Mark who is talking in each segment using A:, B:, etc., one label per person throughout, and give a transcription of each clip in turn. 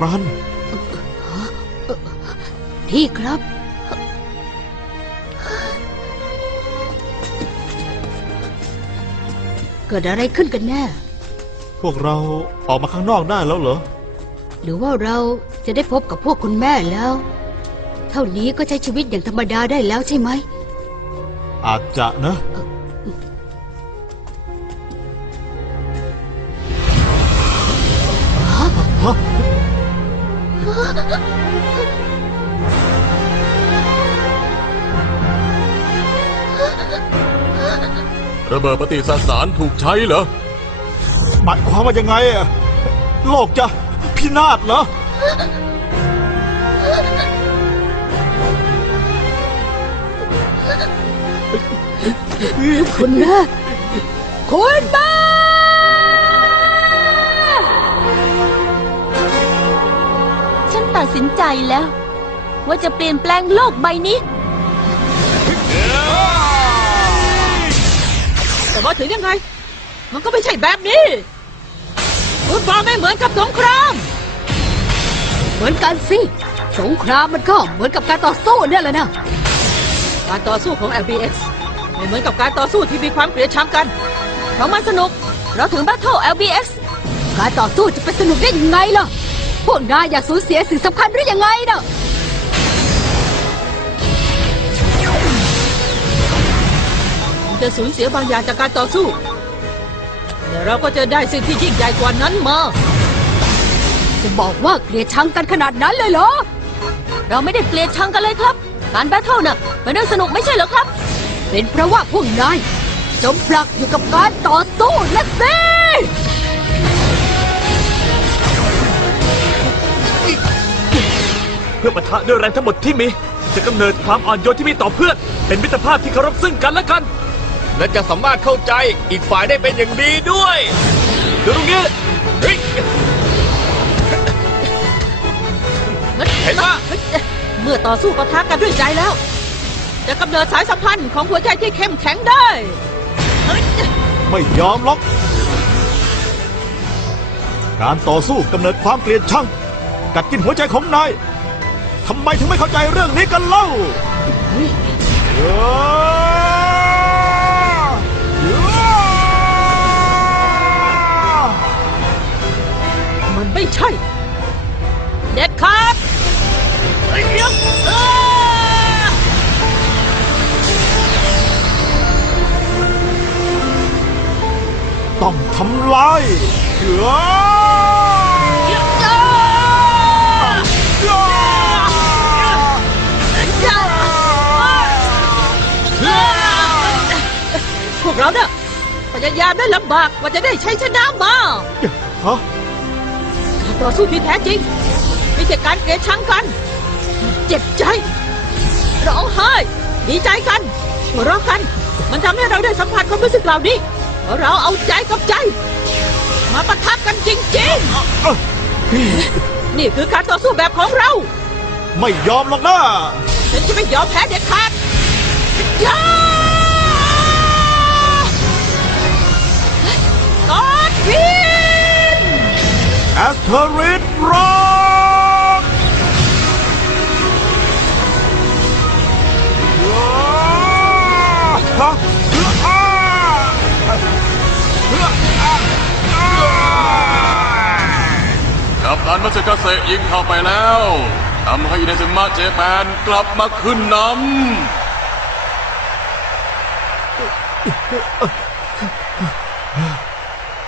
A: รัน
B: พี่ครับเกิดอะไรขึ้นกันแน่
A: พวกเราออกมาข้างนอกได้แล้วเหรอ
B: หรือว่าเราจะได้พบกับพวกคุณแม่แล้วเท่านี้ก็ใช้ชีวิตอย่างธรรมดาได้แล้วใช่ไหม
A: อาจจะนะ
C: ระเบิดปฏิสสารถูกใช้เหรอ
A: หมายความว่ายังไงอะโลกจะพินาศเหรอ
B: คุณแม่คุณแม่
D: ฉันตัดสินใจแล้ว ว่าจะเปลี่ยนแปลงโลกใบนี้
B: แต่ว่าถึงยังไงมันก็ไม่ใช่แบบนี้ฟุตบอลไม่เหมือนกับสงครามเหมือนกันสิสงครามมันก็เหมือนกับการต่อสู้เนี่ยแหละนะการต่อสู้ของ LBX ไม่เหมือนกับการต่อสู้ที่มีความเกลียดชังกัน
D: เพราะมันสนุกเราถึง Battle LBX
B: การต่อสู้จะเป็นสนุกได้ยังไงล่ะพวกนายอยากสูญเสียสิ่งสำคัญหรือยังไงน่ะจะสูญเสียบางอย่างจากการต่อสู้แต่เราก็จะได้สิ่งที่ยิ่งใหญ่กว่านั้นมาจะบอกว่าเกลียดชังกันขนาดนั้นเลยเหรอ
D: เราไม่ได้เกลียดชังกันเลยครับการแบทเทิลน่ะเป็นเรื่องสนุกไม่ใช่เหรอครับ
B: เป็นเพราะว่าพวกนายจมปลักอยู่กับการต่อสู้นะสิ
C: เพื่อปะทะด้วยแรงทั้งหมดที่มีจะกำเนิดความอ่อนโยนที่มีต่อเพื่อนเป็นมิตรภาพที่เคารพซึ่งกันและกันและจะสามารถเข้าใจอีกฝ่ายได้เป็นอย่างดีด้วยดูตรงนี้เห็นปะ
B: เมื่อต่อสู้ปะทะกันด้วยใจแล้วจะกำเนิดสายสัมพันธ์ของหัวใจที่เข้มแข็งได้
A: ไม่ยอมหรอกการต่อสู้กำเนิดความเกลียดชังกัดกินหัวใจของนายทำไมถึงไม่เข้าใจเรื่องนี้กันเล่า
B: มันไม่ใช่เด็ดขาด
A: ต้องทำลาย
B: พวกเราเนี่ยพยายามได้ลำบากกว่าจะได้ใช้ชนะมาการต่อสู้ที่แท้จริงไม่ใช่การเกลียดชังกันเจ็บใจร้องไห้ดีใจกันหัวเราะกันมันทำให้เราได้สัมผัสความรู้สึกเหล่านี้เพราะเราเอาใจกับใจมาปะทะกันจริงๆนี่คือการต่อสู้แบบของเรา
A: ไม่ยอมหรอกนะ
B: ฉันจะไม่ยอมแพ้เด็ดขาดกอดวิน
A: แอสเทอริสร็อก
C: กับตันมัตสึกาเซยิงเข้าไปแล้วทำให้อินาซึมะเจแปนกลับมาขึ้นนำ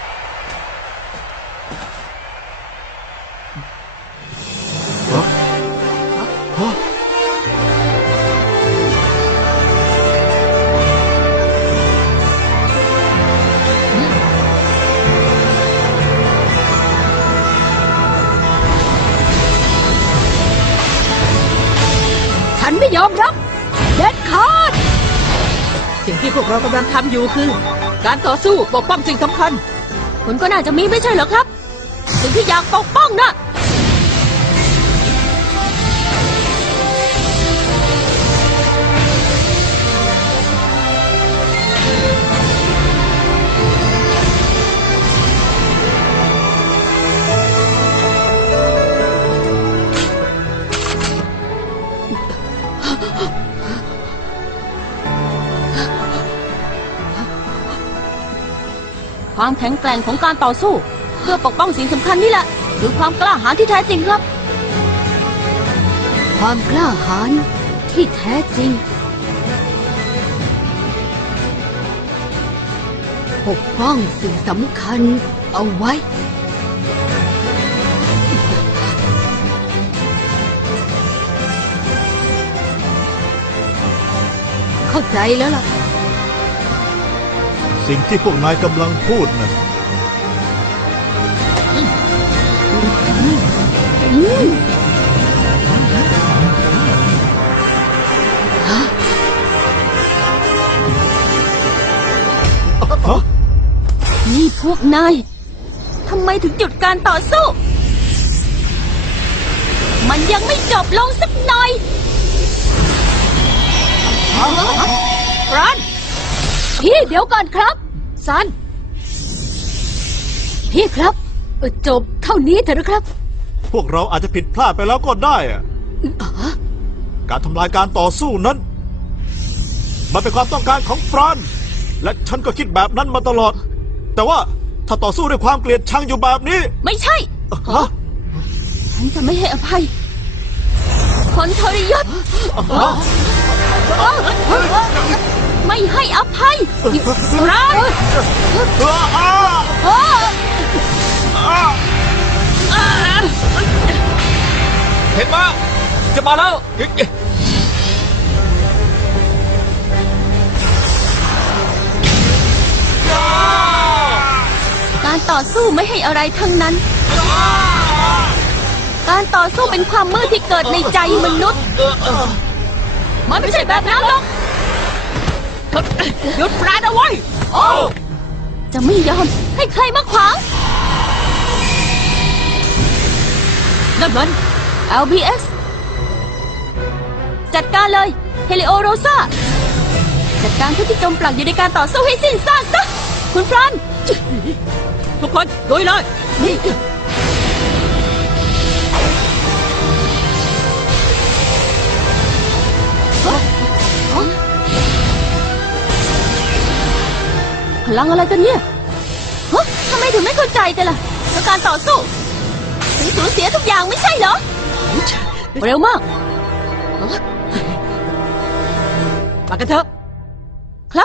B: ฉันไม่ยอมรับเด็ดขาดสิ่งที่พวกเรากำลังทำอยู่คือการต่อสู้ปกป้องสิ่งสำคัญ
D: คุณก็น่าจะมีไม่ใช่เหรอครับสิ่งที่อยากปกป้องน่ะความแข็งแกร่งของการต่อสู้ เพื่อปกป้องสิ่งสำคัญนี่แหละคือความกล้าหาญที่แท้จริงครับ
E: ความกล้าหาญที่แท้จริง ปกป้องสิ่งสำคัญเอาไว้ เข้าใจแล้วล่ะ
A: สิ่งที่พวกนายกำลังพูดนะ
D: นี่พวกนายทำไมถึงหยุดการต่อสู้ มันยังไม่จบลงสักหน่อย
B: ฟราน
E: พี่เดี๋ยวก่อนครับ
B: ซัน
E: พี่ครับจบเท่านี้เถอะนะครับ
A: พวกเราอาจจะผิดพลาดไปแล้วก็ได้อะ
E: อ๋อ
A: การทำลายการต่อสู้นั้น มันเป็นความต้องการของฟราน และฉันก็คิดแบบนั้นมาตลอด แต่ว่าถ้าต่อสู้ด้วยความเกลียดชังอยู่แบบนี้
D: ไม่ใช่
A: ฮะ
D: ฉันจะไม่ให้อภัย คนทรยศ ไม่ให้อภัยร้าย
C: เห็นมาจะมาแล้ว
D: การต่อสู้ไม่ให้อะไรทั้งนั้น การต่อสู้เป็นความมืดที่เกิดในใจมนุษย์ มันไม่ใช่แบบนั้นหรอก
B: หยุดฟรานเอาไว้
D: จะไม่ยอมให้ใครมาขวาง
B: นั่นมัน
D: LBS จัดการเลยเฮลิโอโรซาจัดการผู้ที่จมปลักอยู่ในการต่อสู้ให้สิ้นซากซะคุณฟราน
B: ทุกคนลุยเลย
D: นี่พลังอะไรกันเนี่ยฮะทำไมถึงไม่เข้าใจกันล่ะแล้วการต่อสู้ถึงสูญเสียทุกอย่างไม่ใช่เหรอ เร็วมาก
B: มากันเถอะ
D: ครับ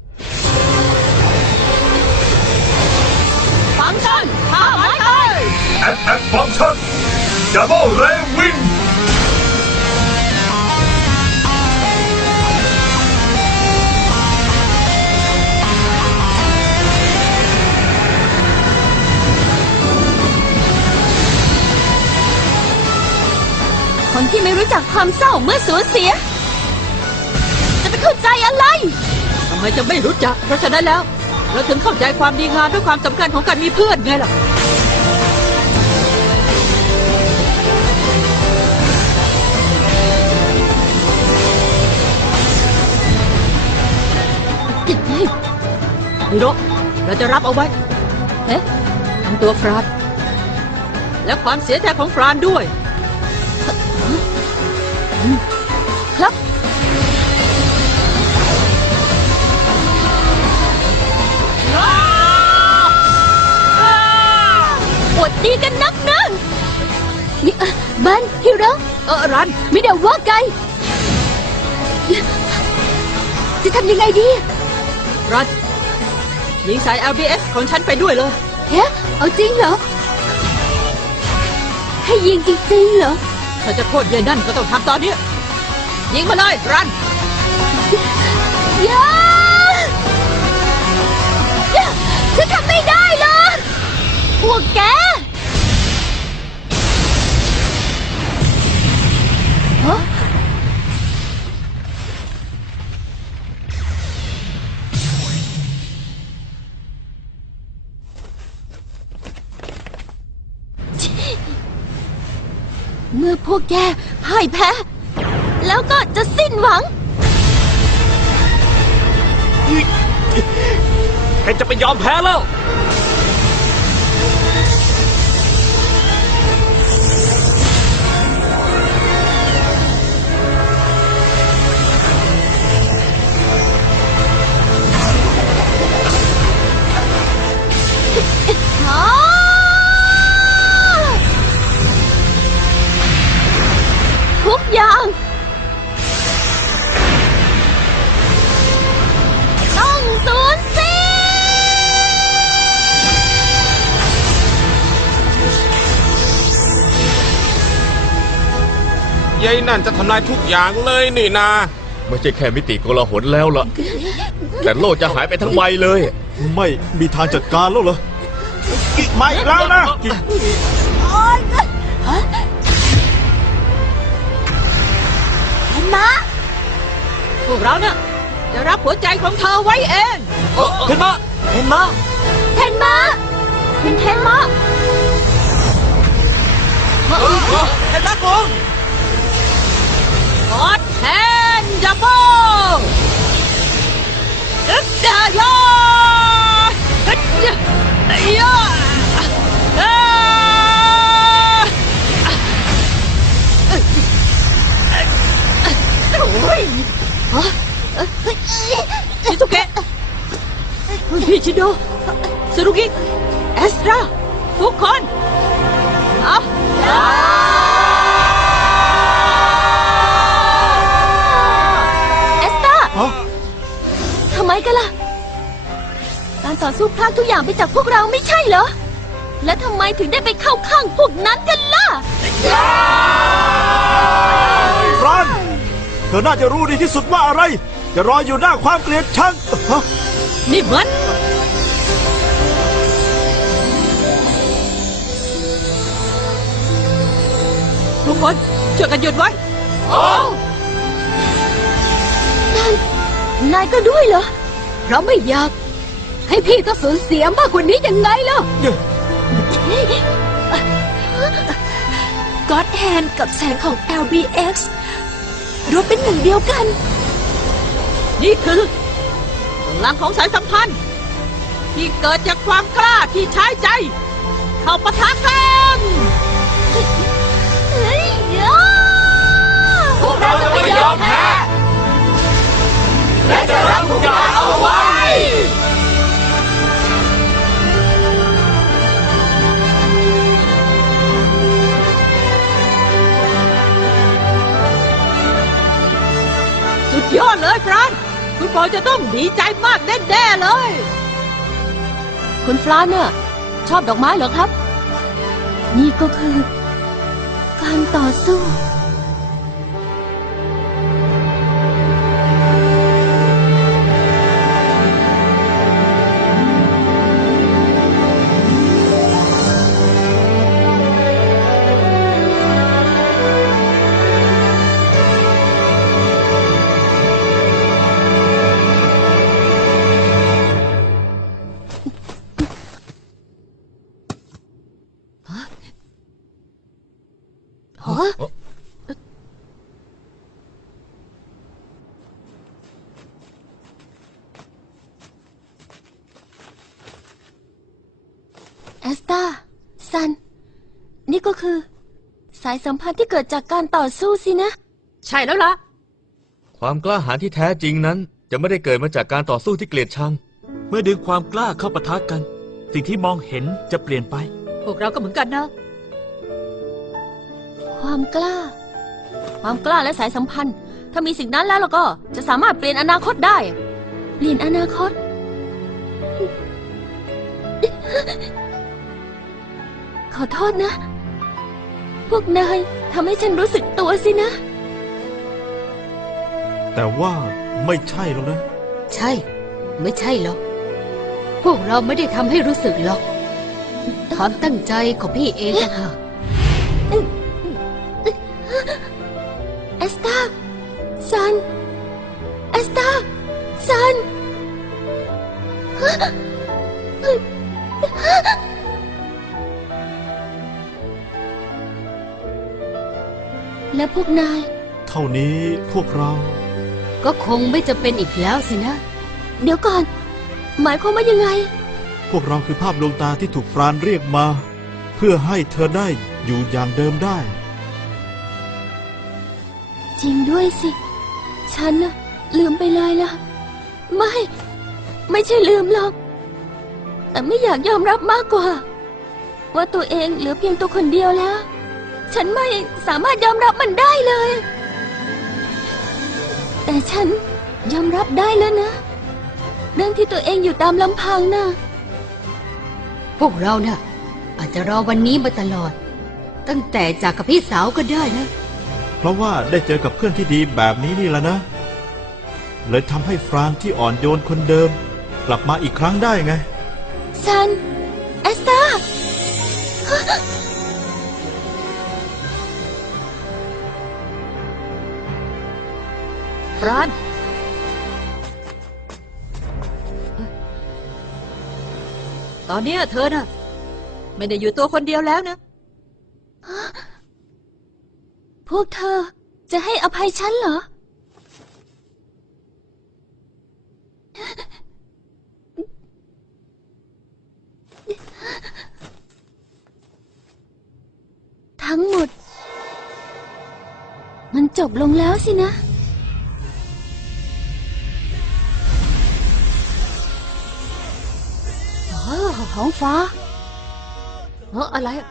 B: ฟังชันข้าไม้ตาย
C: Attack Function Double Ray Wing
D: คนที่ไม่รู้จักความเศร้าเมื่อสูญเสีย จะไปเข้าใจอะไร
B: ทำไมจะไม่รู้จัก เพราะฉะนั้นแล้ว เราถึงเข้าใจความดีงามด้วยความสำคัญของการมีเพื่อนไงล่ะ ฮิโร่เราจะรับเอาไว้
D: เอ๊ะ
B: ทั้งตัวฟราน และความเสียใจของฟรานด้วย
D: ครับ อวดดีกันนักนะนี่บันฮิโร่
B: รัน
E: ไม่เดี๋ยวว่าไกจะทำยังไงดี
B: รัน ยิงสาย LBS ของฉันไปด้วยเลย
E: เอ๊ะเอาจริงเหรอ ให้ยิงจริงๆเหรอ
B: ถ้าจะโทษยายนั่นก็ต้องทำตอนนี้ ยิงมาเลย รัน
E: อย่าฉันทำไม่ได้เลย
D: พวกแกฮะเมื่อพวกแกพ่ายแพ้ แล้วก็จะสิ้นหวัง
C: แกจะไปยอมแพ้แล้ว
D: อย่าง ต้องสูญเสีย
F: ยายนั่นจะทำลายทุกอย่างเลยนี่นา
C: ไม่ใช่แค่มิติโกลาหลแล้วล่ะ แต่โลกจะหายไปทั้งใบเลย
A: ไม่มีทางจัดการแล้วเหรอไม่แล้วนะ
D: เห็นมะ
B: พวกเราเนี่ยจะรับหัวใจของเธอไว้เอง
C: เห็นมะ
D: เห็นมะคุณเห็นมะ
C: เห็นมะกง
B: กอดแทนจัมโบ้อึดดายออึดดายอโอ้ยชิซุเกะพี่ชิโดสรุกิเอสตราทุกคนอัพ
D: เอสตา
A: ฮะ
D: ทำไมกันล่ะ การต่อสู้พลาดทุกอย่างไปจากพวกเราไม่ใช่เหรอ และทำไมถึงได้ไปเข้าข้างพวกนั้นกันล่ะ
A: ฟรานเธอน่าจะรู้ดีที่สุดว่าอะไร จะรออยู่หน้าความเกลียดชังฮะ
B: นี่มันทุกคนช่วยกันหยุดไว้
D: นายก็ด้วยเหรอ
E: เราไม่อยาก ให้พี่ต้องสูญเสียมากกว่านี้ยังไงล่ะ
D: ก็อดแฮนกับแสงของ LBX รวมเป็นหนึ่งเดียวกัน
B: นี่คือพลังของสายสัมพันธ์ ที่เกิดจากความกล้าที่ใช้ใจ เข้าปะทะกัน
D: เฮ้ย
E: พวกเราจะไม่ยอมแพ้ และจะรับทุกอย่างเอาไว้
B: สุดยอดเลยฟรานคุณปอยจะต้องดีใจมากแน่ๆเลย
D: คุณฟลานเนี่ยชอบดอกไม้เหรอครับ นี่ก็คือ การต่อสู้ แอสตาซัน นี่ก็คือ สายสัมพันธ์ที่เกิดจากการต่อสู้สินะ
B: ใช่แล้วล่ะ
C: ความกล้าหาญที่แท้จริงนั้น จะไม่ได้เกิดมาจากการต่อสู้ที่เกลียดชัง
G: เมื่อดึงความกล้าเข้าปะทะกัน สิ่งที่มองเห็นจะเปลี่ยนไป
B: พวกเราก็เหมือนกันนะ
D: ความกล้า ความกล้าและสายสัมพันธ์ ถ้ามีสิ่งนั้นแล้วเราก็จะสามารถเปลี่ยนอนาคตได้ เปลี่ยนอนาคต ขอโทษนะ พวกนายทำให้ฉันรู้สึกตัวสินะ
A: แต่ว่าไม่ใช่แล้วนะ
E: ใช่ ไม่ใช่หรอก พวกเราไม่ได้ทำให้รู้สึกหรอก ความตั้งใจของพี่เองต่างหาก
D: เอสตาซัน เอสตาซัน และพวกนาย
A: เท่านี้พวกเรา
E: ก็คงไม่จะเป็นอีกแล้วสินะ
D: เดี๋ยวก่อน หมายความว่ายังไง
A: พวกเราคือภาพดวงตาที่ถูกฟรานเรียกมา เพื่อให้เธอได้อยู่อย่างเดิมได้
D: จริงด้วยสิ ฉันน่ะลืมไปเลยล่ะ ไม่ใช่ลืมหรอก แต่ไม่อยากยอมรับมากกว่า ว่าตัวเองเหลือเพียงตัวคนเดียวแล้ว ฉันไม่สามารถยอมรับมันได้เลยแต่ฉันยอมรับได้แล้วนะ เรื่องที่ตัวเองอยู่ตามลำพังน่ะ
E: พวกเราน่ะ อาจจะรอวันนี้มาตลอด ตั้งแต่จากกับพี่สาวก็ได้นะ
A: เพราะว่าได้เจอกับเพื่อนที่ดีแบบนี้นี่แหละนะ เลยทำให้ฟรานที่อ่อนโยนคนเดิม กลับมาอีกครั้งได้ไง
D: ซัน เอสตา
B: ฟรานตอนเนี้ยเธอน่ะ ไม่ได้อยู่ตัวคนเดียวแล้วนะ
D: พวกเธอจะให้อภัยฉันเหรอ ทั้งหมด มันจบลงแล้วสินะ ท้องฟ้า
B: อะไรอะ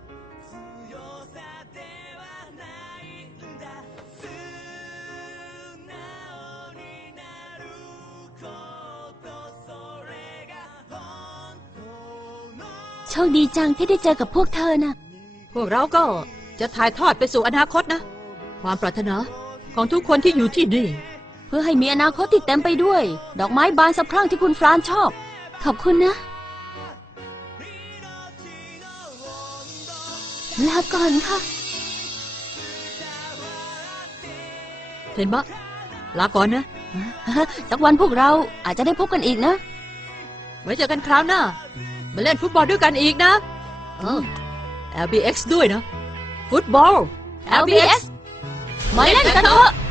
D: โชคดีจังที่ได้เจอกับพวกเธอนะ
B: พวกเราก็จะถ่ายทอดไปสู่อนาคตนะ ความปรารถนาของทุกคนที่อยู่ที่นี่
D: เพื่อให้มีอนาคตที่เต็มไปด้วย ดอกไม้บานสะพรั่งที่คุณฟรานชอบ ขอบคุณนะ ลาก่อนค่ะ
B: เห็นปะลาก่อนนะ
D: สักวันพวกเราอาจจะได้พบกันอีกนะ
B: ไว้เจอกันคราวหน้า มาเล่นฟุตบอลด้วยกันอีกนะLBX ด้วยนะ ฟุตบอล
D: LBX มาเล่นกันเถอะ